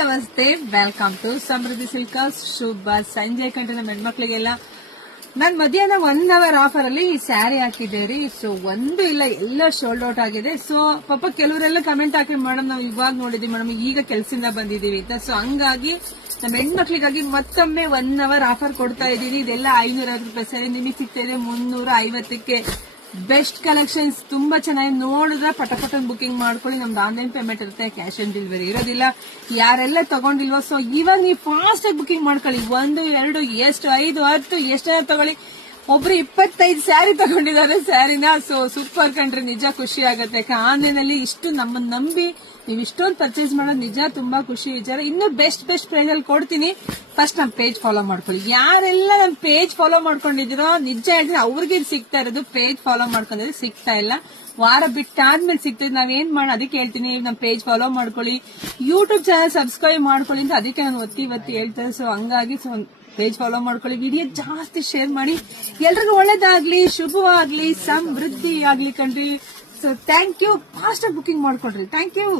ನಮಸ್ತೆ, welcome to ಸಮೃದ್ಧಿ ಸಿಲ್ಕರ್ಸ್. ಶುಭ ಸಂಜೆ ಕಂಡ್ರೆ ನಮ್ಮ ಹೆಣ್ಮಕ್ಳಿಗೆಲ್ಲ ನಾನ್ ಮಧ್ಯಾಹ್ನ 1 hour ಆಫರ್ ಅಲ್ಲಿ ಈ ಸ್ಯಾರಿ ಹಾಕಿದ್ದೇರಿ. ಸೊ ಒಂದು ಇಲ್ಲ, ಎಲ್ಲ ಶೋಲ್ಡ್ ಔಟ್ ಆಗಿದೆ. ಸೊ ಪಾಪ ಕೆಲವರೆಲ್ಲ ಕಮೆಂಟ್ ಹಾಕಿ, ಮೇಡಮ್ ನಾವು ಇವಾಗ ನೋಡಿದ್ವಿ ಮೇಡಮ್, ಈಗ ಕೆಲ್ಸದಿಂದ ಬಂದಿದೀವಿ ಅಂತ. ಸೊ ಹಂಗಾಗಿ ನಮ್ಮ ಹೆಣ್ಮಕ್ಳಿಗಾಗಿ ಮತ್ತೊಮ್ಮೆ 1 hour ಆಫರ್ ಕೊಡ್ತಾ ಇದೀನಿ. ಇದೆಲ್ಲ 550 ರೂಪಾಯಿ ಸ್ಯಾರಿ ನಿಮಗೆ ಸಿಗ್ತಾ ಇದೆ 350ಕ್ಕೆ. ಬೆಸ್ಟ್ ಕಲೆಕ್ಷನ್ಸ್, ತುಂಬಾ ಚೆನ್ನಾಗಿ ನೋಡಿದ್ರೆ ಪಟ ಬುಕಿಂಗ್ ಮಾಡ್ಕೊಳ್ಳಿ. ನಮ್ದು ಆನ್ಲೈನ್ ಪೇಮೆಂಟ್ ಇರುತ್ತೆ, ಕ್ಯಾಶ್ ಆನ್ ಡೆಲಿವರಿ ಇರೋದಿಲ್ಲ. ಯಾರೆಲ್ಲ ತಗೊಂಡಿಲ್ವೋ ಸೊ ಇವಾಗ ನೀವು ಫಾಸ್ಟ್ ಆಗಿ ಬುಕಿಂಗ್ ಮಾಡ್ಕೊಳ್ಳಿ. 1, 2 ಎಷ್ಟು 5, 10 ಎಷ್ಟನ್ನ ತಗೊಳ್ಳಿ. ಒಬ್ರು 25 ಸ್ಯಾರಿ ತಗೊಂಡಿದ್ದಾರೆ ಸ್ಯಾರಿನ. ಸೊ ಸೂಪರ್ ಕಂಡ್ರೆ, ನಿಜ ಖುಷಿ ಆಗುತ್ತೆ. ಯಾಕೆ ಆನ್ಲೈನ್ ಅಲ್ಲಿ ಇಷ್ಟು ನಮ್ಮನ್ನ ನಂಬಿ ನೀವು ಇಷ್ಟೊಂದು ಪರ್ಚೇಸ್ ಮಾಡೋದು ನಿಜ ತುಂಬಾ ಖುಷಿ ವಿಚಾರ. ಇನ್ನು ಬೆಸ್ಟ್ ಪ್ರೈಸ್ ಅಲ್ಲಿ ಕೊಡ್ತೀನಿ. ಫಸ್ಟ್ ನಮ್ ಪೇಜ್ ಫಾಲೋ ಮಾಡ್ಕೊಳ್ಳಿ. ಯಾರೆಲ್ಲ ನಮ್ ಪೇಜ್ ಫಾಲೋ ಮಾಡ್ಕೊಂಡಿದಿರೋ ನಿಜ ಹೇಳ್ತೀನಿ, ಅವ್ರಿಗೆ ಸಿಗ್ತಾ ಇರೋದು. ಪೇಜ್ ಫಾಲೋ ಮಾಡ್ಕೊಂಡಿದ್ರೆ ಸಿಗ್ತಾ ಇಲ್ಲ, ವಾರ ಬಿಟ್ಟಾದ್ಮೇಲೆ ಸಿಗ್ತದೆ. ನಾವೇನ್ ಮಾಡೋಣ ಅದಕ್ಕೆ ಹೇಳ್ತೀನಿ, ನಮ್ ಪೇಜ್ ಫಾಲೋ ಮಾಡ್ಕೊಳ್ಳಿ, ಯೂಟ್ಯೂಬ್ ಚಾನಲ್ ಸಬ್ಸ್ಕ್ರೈಬ್ ಮಾಡ್ಕೊಳ್ಳಿ ಅಂತ ಅದಕ್ಕೆ ನಾನು ಒತ್ತಿ ಹೇಳ್ತಾರೆ. ಸೊ ಹಂಗಾಗಿ ಪೇಜ್ ಫಾಲೋ ಮಾಡ್ಕೊಳ್ಳಿ, ವಿಡಿಯೋ ಜಾಸ್ತಿ ಶೇರ್ ಮಾಡಿ. ಎಲ್ರಿಗೂ ಒಳ್ಳೇದಾಗ್ಲಿ, ಶುಭವಾಗ್ಲಿ, ಸಮೃದ್ಧಿ ಆಗ್ಲಿ ಕಣ್ರಿ. So thank you. ಫಾಸ್ಟ್ ಆಗಿ ಬುಕಿಂಗ್ ಮಾಡ್ಕೊಳ್ರಿ. Thank you.